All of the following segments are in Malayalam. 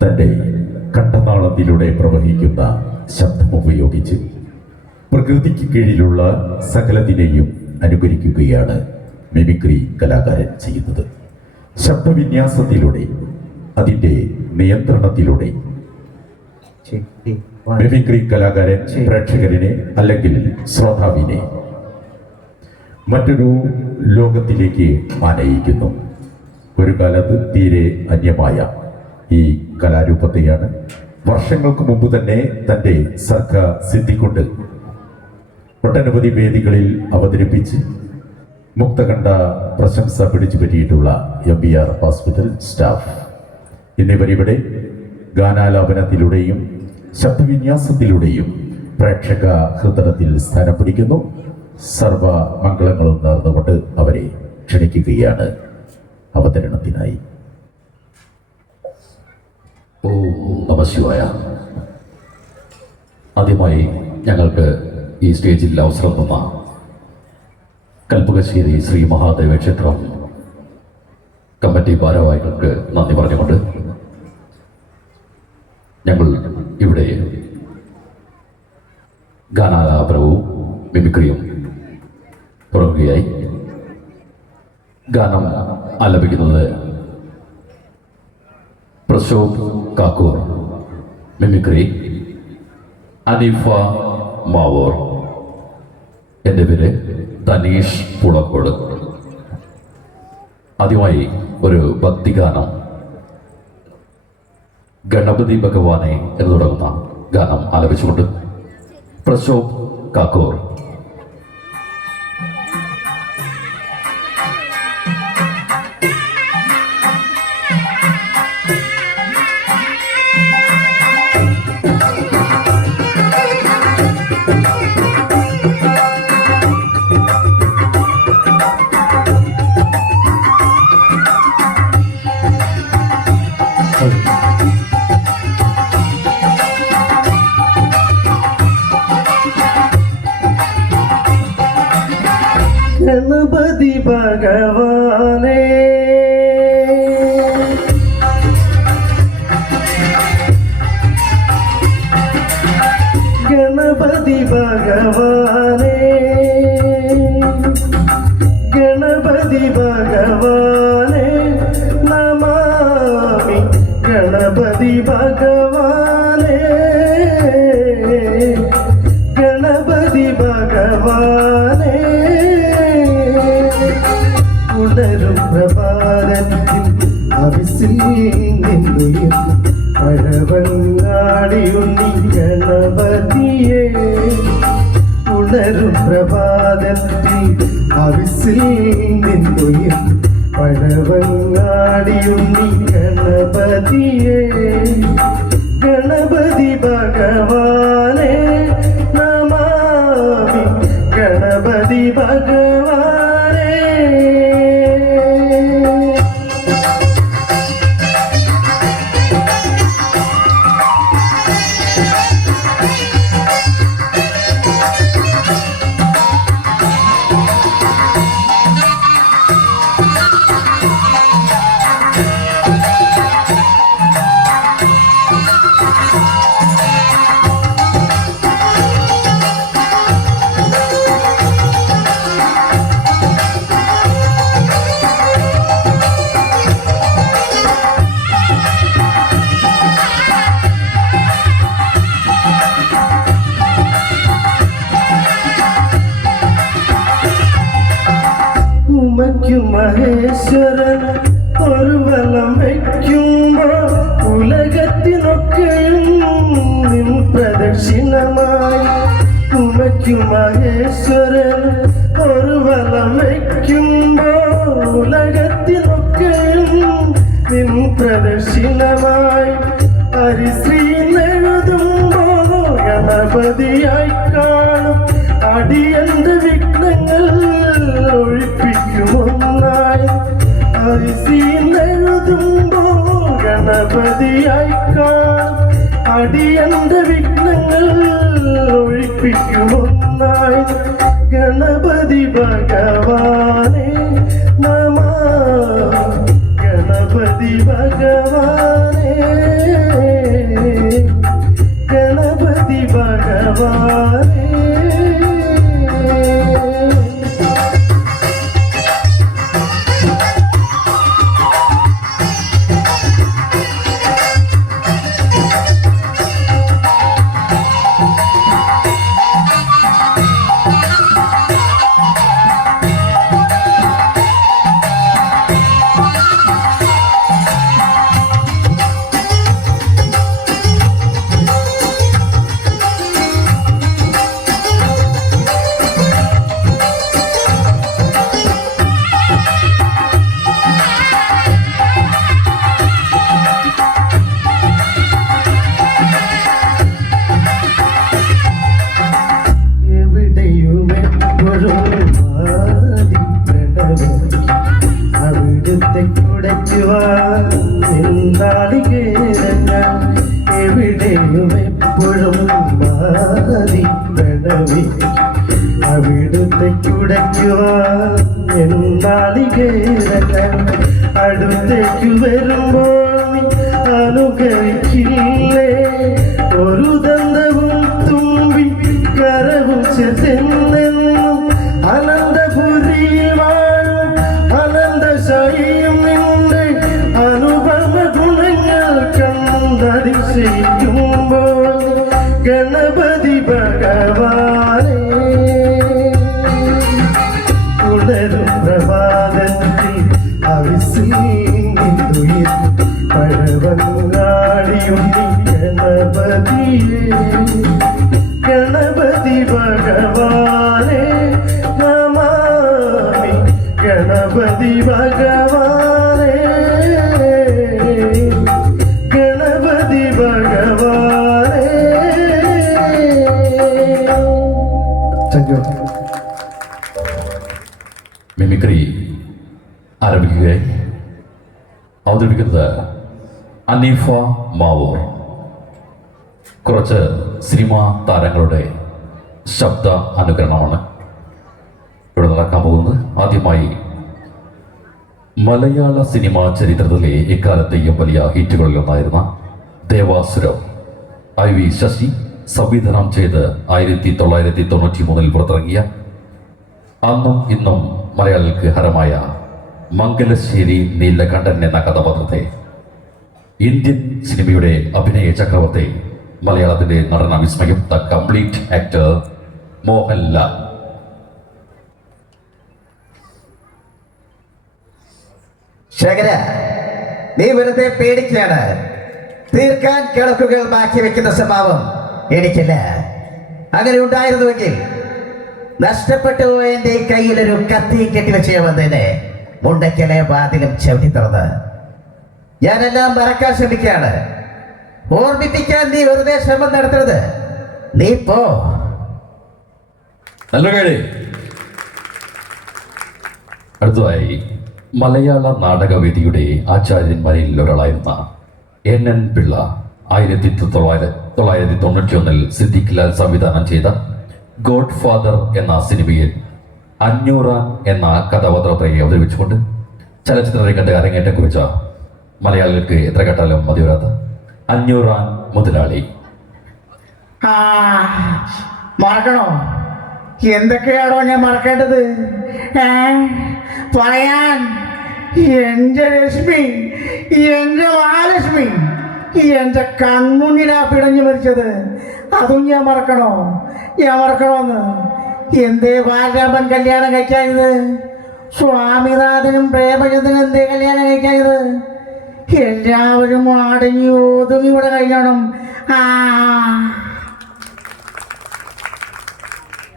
തൻ്റെ കണ്ടനാളത്തിലൂടെ പ്രവഹിക്കുന്ന ശബ്ദമുപയോഗിച്ച് പ്രകൃതിക്ക് കീഴിലുള്ള സകലതിനെയും അനുകരിക്കുകയാണ് മിമിക്രി കലാകാരൻ ചെയ്യുന്നത്. ശബ്ദവിന്യാസത്തിലൂടെ, അതിൻ്റെ നിയന്ത്രണത്തിലൂടെ മിമിക്രി കലാകാരൻ പ്രേക്ഷകനെ അല്ലെങ്കിൽ ശ്രോതാവിനെ മറ്റൊരു ലോകത്തിലേക്ക് ആനയിക്കുന്നു. ഒരു കാലത്ത് തീരെ അന്യമായ ഈ കലാരൂപത്തെയാണ് വർഷങ്ങൾക്ക് മുമ്പ് തന്നെ തൻ്റെ സർഗസിദ്ധി കൊണ്ട് ഒട്ടനവധി വേദികളിൽ അവതരിപ്പിച്ച് മുക്തകണ്ഠ പ്രശംസ പിടിച്ചു പറ്റിയിട്ടുള്ള MBR ഹോസ്പിറ്റൽ സ്റ്റാഫ് എന്നിവരിവിടെ ഗാനാലാപനത്തിലൂടെയും ശബ്ദവിന്യാസത്തിലൂടെയും പ്രേക്ഷക ഹൃദയത്തിൽ സ്ഥാനം പിടിക്കുന്നു. സർവ മംഗളങ്ങളും നേർന്നുകൊണ്ട് അവരെ ക്ഷണിക്കുകയാണ് അവതരണത്തിനായി. ഓം നമഃ ശിവായ. ആദ്യമായി ഞങ്ങൾക്ക് ഈ സ്റ്റേജിൽ അവസരം തന്ന കൽപ്പകശ്ശേരി ശ്രീ മഹാദേവ ക്ഷേത്രം കമ്മിറ്റി ഭാരവാഹികൾക്ക് നന്ദി പറഞ്ഞുകൊണ്ട് ഞങ്ങൾ ഇവിടെ ഗാനാലാപനവും മിമിക്രിയും തുടങ്ങുകയായി. ഗാനം ആലപിക്കുന്നത് പ്രശോഭ് കാക്കൂർ, മിമിക്രി അനീഫ മാവൂർ, എൻ്റെ പേര് തനീഷ് പുളക്കോട്. ആദ്യമായി ഒരു ഭക്തിഗാനം ഗണപതി ഭഗവാനെ എന്ന് തുടങ്ങുന്ന ഗാനം ആലപിച്ചുകൊണ്ട് പ്രശോഭ് കാക്കൂർ. ഗണപതി ഭഗവാനേ ഗണപതി ഭഗവാനേ ഗണപതി ഭഗവാനേ നമാമി ഗണപതി ഭഗവാനേ ഗണപതി ഭഗവാനേ ഉണരും പ്രഭാതത്തിൽ അവിസിൽ നിന്നുയർന്നു പഴവങ്ങാടിയുണ്ണി ഗണപതിയെ. ഉണരും പ്രഭാതത്തിൽ അവിസിൽ നിന്നുയർന്നു പഴവങ്ങാടിയുണ്ണി ഗണപതിയെ. ഗണപതി ഭഗവാനേ നമാമി ഗണപതി ഭഗവാനേ. മഹേശ്വരൻ ഒരു വലം വയ്ക്കുമ്പോൾ ഉലകത്തിനൊക്കെയും നിൻ പ്രദക്ഷിണമായി. ഉമയ്ക്കും മഹേശ്വരൻ ഒരു വലം വയ്ക്കുമ്പോൾ ഉലകത്തിനൊക്കെയും നിൻ പ്രദക്ഷിണമായി. ഹരിശ്രീ എഴുതുമ്പോൾ ഗണപതിയായി കാണും അടിയന്റെ വിഘ്നങ്ങൾ ഒഴിപ്പിക്കുമൊന്നായി. ഹരിശ്രീന്നെഴുതുമ്പോൾ ഗണപതിയായി കാണും അടിയന്റെ വിഘ്നങ്ങൾ ഒഴിപ്പിക്കുമൊന്നായി. ഗണപതി ഭഗവാനേ നമഃ ഗണപതി ഭഗവാനേ. ഭൂമി അവിടുത്തേക്കുടയ്ക്കുവാൻ എന്നാളികേരങ്ങൾ അടുത്തേക്കു വരുമ്പോൾ നീ അനുകരിക്കില്ലേ ഒരു ദന്തവും തുമ്പി കരവും ചെന്നെന്നും അനന്തപുരിയിൽ വാഴും അനന്തശായിയും നിന്റെ അനുപമ ഗുണങ്ങൾ കണ്ടതിശയിക്കുമ്പോൾ ഗണപതി ഭഗവാനേ ഉണരും പ്രഭാതത്തിൽ അവിസിൽ പഴവങ്ങാടിയുണ്ണി ഗണപതിയേ ഗണപതി ഭഗവാനേ നമാമി ഗണപതി ഭഗവാനേ ഗണപതി ഭഗവാനേ. Thank you. മിമിക്രി ആരംഭിക്കുകയായി. അവതരിപ്പിക്കുന്നത് അനീഫ മാവൂർ. കുറച്ച് സിനിമാ താരങ്ങളുടെ ശബ്ദ അനുകരണമാണ് ഇവിടെ നടക്കാൻ പോകുന്നത്. ആദ്യമായി മലയാള സിനിമാ ചരിത്രത്തിലെ എക്കാലത്തെയും വലിയ ഹിറ്റുകളിലൊന്നായിരുന്ന ദേവാസുരം IV ശശി സംവിധാനം ചെയ്ത് 1993 പുറത്തിറങ്ങിയ അന്നും ഇന്നും മലയാളികൾക്ക് ഹരമായ മംഗലശ്ശേരി നീലകണ്ഠൻ എന്ന കഥാപാത്രത്തെ ഇന്ത്യൻ സിനിമയുടെ അഭിനയ ചക്രവർത്തി, മലയാളത്തിന്റെ നടന വിസ്മയം, ദ കംപ്ലീറ്റ് ആക്ടർ മോഹൻലാൽ. ശേഖര, നീ വെറുതെ പേടിക്കാണ്. തീർക്കാൻ കിടക്കുകൾ ബാക്കി വെക്കുന്ന സ്വഭാവം എനിക്കില്ല. അങ്ങനെ ഉണ്ടായിരുന്നുവെങ്കിൽ നഷ്ടപ്പെട്ടു പോയ എന്റെ കയ്യിലൊരു കത്തി കെട്ടിവെച്ച് വന്നതിന് മുണ്ടയ്ക്കലെ വാതിലും ചവിട്ടി തുറന്ന് ഞാനെല്ലാം മറക്കാൻ ശ്രമിക്കുകയാണ്. ഓർമ്മിപ്പിക്കാൻ നീ വെറുതെ ശ്രമം നടത്തരുത്. നീ പോ. നല്ല കേട്. അടുത്തതായി മലയാള നാടകവേദിയുടെ ആചാര്യന്മാരിൽ ഒരാളായിരുന്ന NN പിള്ള 1991 സിദ്ദിഖ് ലാൽ സംവിധാനം ചെയ്ത ഗോഡ് ഫാദർ എന്ന സിനിമയിൽ അഞ്ഞൂറാൻ എന്ന കഥാപാത്രത്തെ അവതരിപ്പിച്ചുകൊണ്ട് ചലച്ചിത്ര രംഗത്തെ അരങ്ങേറ്റം കുറിച്ച മലയാളികൾക്ക് എത്ര കേട്ടാലും മതിവരാത്ത അഞ്ഞൂറാൻ മുതലാളി. മറക്കണോ? എന്തൊക്കെയാണോ ഞാൻ മറക്കേണ്ടത്? പറയാൻ എന്റെ ലക്ഷ്മി, എന്റെ മഹാലക്ഷ്മി എന്റെ കൺമുന്നിലാ പിടഞ്ഞു മരിച്ചത്. അതും ഞാൻ മറക്കണോ? ഞാൻ മറക്കണോന്ന്? എന്തേ ബാലരാമൻ കല്യാണം കഴിക്കാഞ്ഞത്? സ്വാമിനാഥനും പ്രേമചന്ദ്രനും എന്തേ കല്യാണം കഴിക്കാഞ്ഞത്? എല്ലാവരും അടങ്ങി ഒതുങ്ങി ഇവിടെ കഴിയണം.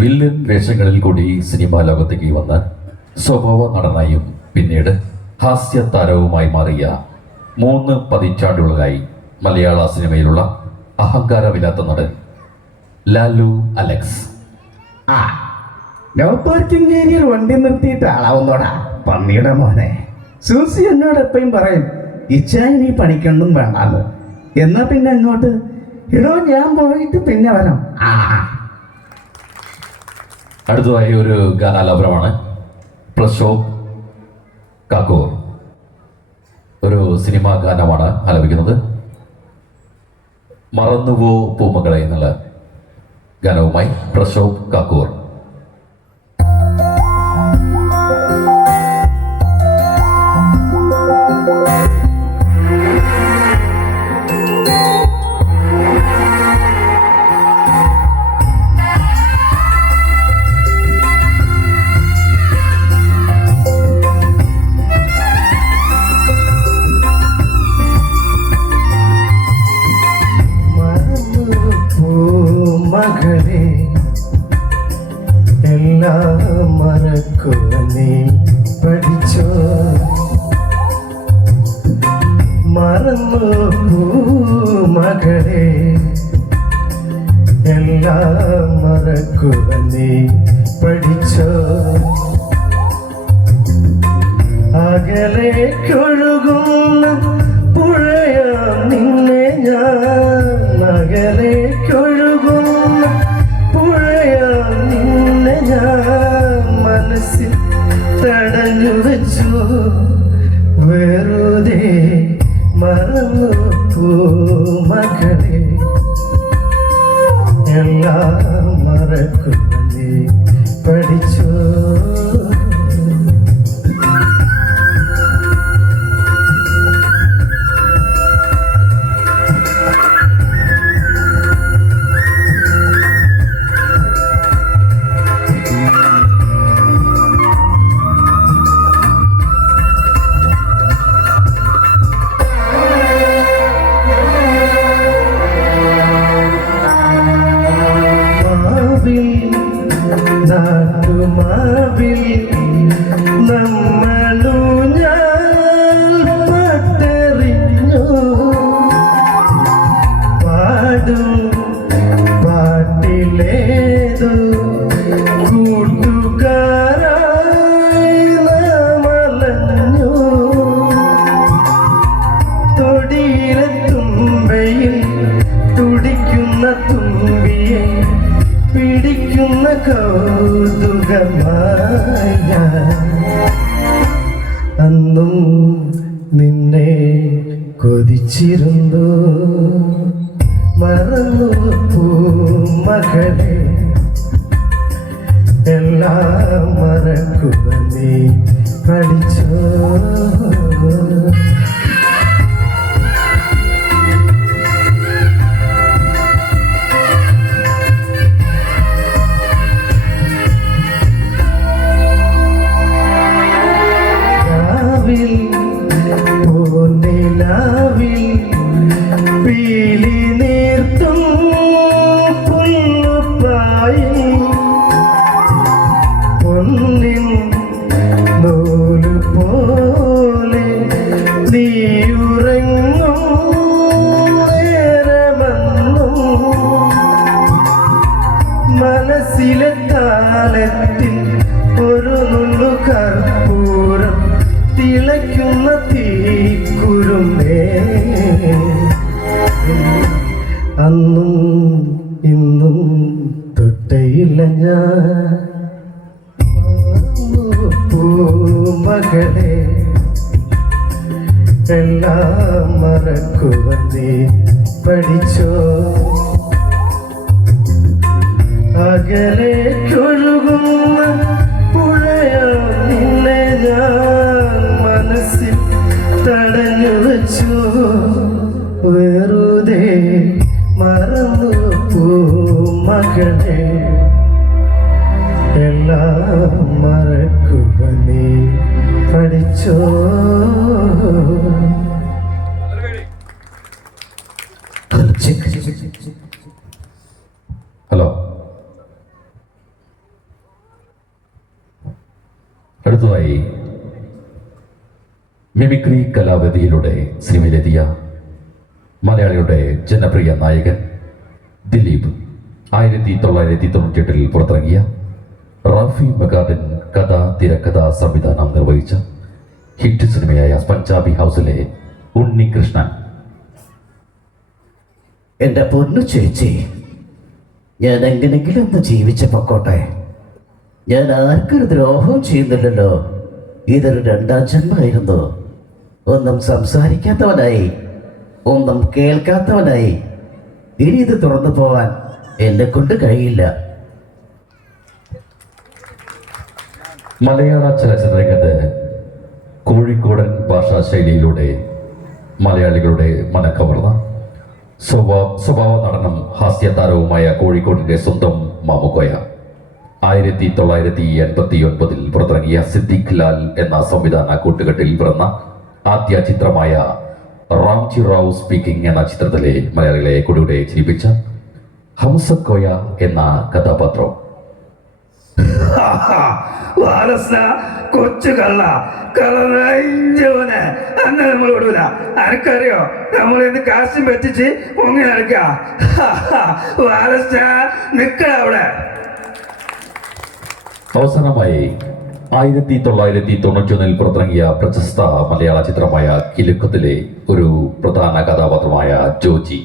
വില്ലൻ വേഷങ്ങളിൽ കൂടി സിനിമാ ലോകത്തേക്ക് വന്ന് സ്വഭാവ നടനായും പിന്നീട് ഹാസ്യ താരവുമായി മാറിയ 3 പതിറ്റാണ്ടുകളായി മലയാള സിനിമയിലുള്ള അഹങ്കാരമില്ലാത്ത നടൻ ലാലു അലക്സ്. നോ പാർക്കിംഗ് ഏരിയയിൽ വണ്ടി നിർത്തിയിട്ട് ആളാവുന്നോടാ പന്നിയുടെ മോനെ. സൂസി എന്നോട് എപ്പോഴും പറയും, ഇച്ചായി നീ പണിക്കൊന്നും വേണ്ടാന്ന്. എന്നാ പിന്നെ അങ്ങോട്ട് ഇടോ, ഞാൻ പോയിട്ട് പിന്നെ വരാം. അടുത്തതായി ഒരു ഗാനാലാപനമാണ്. പ്രശോഭ് കാക്കൂർ ഒരു സിനിമാ ഗാനമാണ് ആലപിക്കുന്നത്. മറന്നുവോ പൂമകളെ എന്നുള്ള ഗാനവുമായി പ്രശോഭ് കാക്കൂർ. മകളെ എല്ലാം മറക്കുക നീ പഠിച്ചോ. മറന്നു മകളെ എല്ലാം മറക്കുക നീ പഠിച്ചോ. അകലേക്കൊഴുകുന്ന പുഴയാം നിന്നെ ഞാൻ, അകലേക്കൊഴുകുന്ന പുഴയാം പൂമകളെ എല്ലാം മറക്കുന്നേ പഠിച്ചോ. നാട്ടുമാവിൽ നമ്മളൂഞ്ഞാൽ പട്ടെറിഞ്ഞു പാടും പാട്ടിലേതു കൂട്ടുകാരായി നാമലഞ്ഞു. തൊടിയിലെ തുമ്പയിൽ തുടിക്കുന്ന തുമ്പിയെ പിടിക്കുന്ന കൗതുകമായ അന്നും നിന്നെ കൊതിച്ചിരുന്നു. മറന്നു പൂമകളെ എല്ലാം മറക്കുക നീ പഠിച്ചോ. പൂനിലാവിൽ പീലി നീർത്തും പുല്ലുപായി പൊന്നിൻ നൂല് പോലെ നീയുറങ്ങും നേരമെന്നും മനസ്സിലെ താളത്തിൽ ഒരു നുള്ളു കർപ്പൂരം തിളയ്ക്കുന്ന തീക്കുരുന്നേ. അന്നും ഇന്നും തൊട്ടയില്ല ഞാൻ പൂമകളെ എല്ലാം മറക്കുക നീ പഠിച്ചോ. അകലേക്കൊഴുകുന്ന പുഴയോ നിന്നെ ഞാൻ മനസ്സിൽ തടഞ്ഞു വെച്ചു. വെറുതെ മറന്നു പൂമകളെ എല്ലാം മറക്കുക നീ പഠിച്ചോ. ഹലോ, അടുത്തതായി മിമിക്രി കലാവേദിയിലൂടെ സിനിമയിലെത്തിയ മലയാളിയുടെ ജനപ്രിയ നായകൻ ദിലീപ് 1998 പുറത്തിറങ്ങിയ റാഫി മെഗാർഡൻ കഥ തിരക്കഥ സംവിധാനം നിർവഹിച്ച ഹിറ്റ് സിനിമയായ പഞ്ചാബി ഹൗസിലെ ഉണ്ണികൃഷ്ണൻ. എൻ്റെ പൊന്നു ചേച്ചി, ഞാൻ എങ്ങനെങ്കിലും ഒന്ന് ജീവിച്ച് പൊക്കോട്ടെ. ഞാൻ ആർക്കൊരു ദ്രോഹവും ചെയ്യുന്നില്ലല്ലോ. ഇതൊരു രണ്ടാം ജന്മമായിരുന്നു. ഒന്നും സംസാരിക്കാത്തവനായി, ഒന്നും കേൾക്കാത്തവനായി ഇനി ഇത് തുറന്നു പോവാൻ എന്നെ കൊണ്ട് കഴിയില്ല. മലയാള ചലച്ചിത്ര രംഗത്ത് കോഴിക്കോടൻ ഭാഷാ ശൈലിയിലൂടെ മലയാളികളുടെ മനം കവർന്ന സ്വഭാവ നടനം ഹാസ്യതാരവുമായ കോഴിക്കോടിന്റെ സ്വന്തം മാമുക്കോയ 1989 പുറത്തിറങ്ങിയ സിദ്ദിഖ് ലാൽ എന്ന സംവിധാന കൂട്ടുകെട്ടിൽ പിറന്ന ആദ്യ ചിത്രമായ റാംജി റാവു സ്പീക്കിംഗ് എന്ന ചിത്രത്തിലെ മലയാളികളെ കൊടിയുടെ ചിരിപ്പിച്ച ഹംസക്കോയ എന്ന കഥാപാത്രം. കൊച്ചു കള്ള കളഞ്ഞവന് അന്ന് നമ്മൾ വിടൂല. അനക്കറിയോ, നമ്മൾ ഇന്ന് കാശും പറ്റിച്ച് പൊങ്ങി നടക്ക. നിക്കട അവിടെ. അവസാനമായി 1991 പുറത്തിറങ്ങിയ പ്രശസ്ത മലയാള ചിത്രമായ കിലുക്കത്തിലെ ഒരു പ്രധാന കഥാപാത്രമായ ജോജി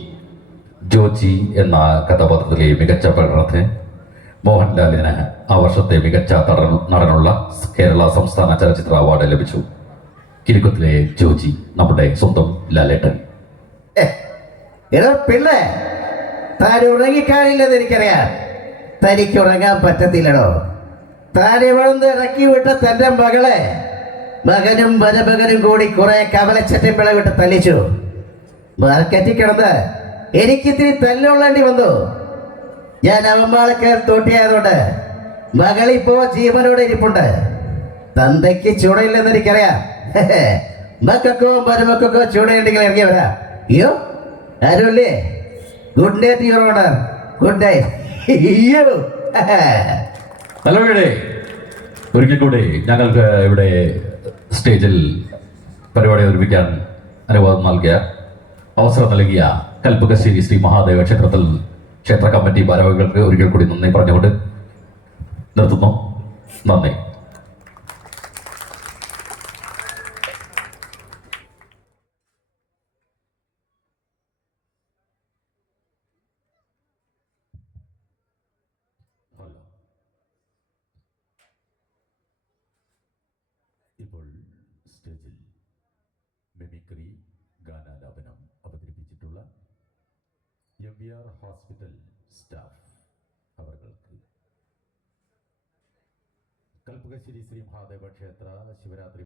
എന്ന കഥാപാത്രത്തിലെ മികച്ച പ്രകടനത്തിന് മോഹൻലാലിന് ആ വർഷത്തെ മികച്ച നടനുള്ള കേരള സംസ്ഥാന ചലച്ചിത്ര അവാർഡ് ലഭിച്ചു. കിലുക്കത്തിലെ ജോജി, നമ്മുടെ സ്വന്തം ലാലേട്ടൻ. എടോ പിള്ളേ, താൻ ഉറങ്ങിക്കാണില്ലെന്ന് എനിക്കറിയാം. തനിക്ക് ഉറങ്ങാൻ പറ്റത്തില്ലടോ. താൻ ഇവിടുന്ന് ഇറക്കി വിട്ട തന്റെ മകനും മരുമകനും കൂടി കുറെ കവലച്ചട്ടിപ്പിള വിട്ട് തല്ലിച്ചു. മാർക്കറ്റിൽ കിടന്ന് എനിക്കിത്തിരി തല്ലുകൊള്ളേണ്ടി വന്നു. ഞാൻ അവന്മാളക്കാർ തോട്ടിയായതുകൊണ്ട് മകളിപ്പോ ജീവനോടെ ഇരിപ്പുണ്ട്. തന്തയ്ക്ക് ചൂടയില്ലെന്ന് എനിക്കറിയാം. മക്കൾക്കോ മരുമക്കൾക്കോ ചൂടയുണ്ടെങ്കിൽ ഇറങ്ങി വരാം. അയ്യോ ആരുമില്ലേ? Good night your honour. Good night. അയ്യോ ഹലോ ഇവിടെ ഒരിക്കൽ കൂടി ഞങ്ങൾക്ക് ഇവിടെ സ്റ്റേജിൽ പരിപാടി അവതരിപ്പിക്കാൻ അനുവാദം നൽകിയ അവസരം നൽകിയ കൽപ്പകശ്ശേരി ശ്രീ മഹാദേവ ക്ഷേത്രത്തിൽ ക്ഷേത്ര കമ്മിറ്റി ഭാരവാഹികൾക്ക് ഒരിക്കൽ കൂടി നന്ദി പറഞ്ഞുകൊണ്ട് നിർത്തുന്നു. നന്ദി. ഇപ്പോൾ സ്റ്റേജിൽ മിമിക്രി ഗാനാലാപനം അവതരിപ്പിച്ചിട്ടുള്ള MVR ഹോസ്പിറ്റൽ സ്റ്റാഫ് അവർക്ക് കൽപ്പകശ്ശേരി ശ്രീ മഹാദേവ ക്ഷേത്ര ശിവരാത്രി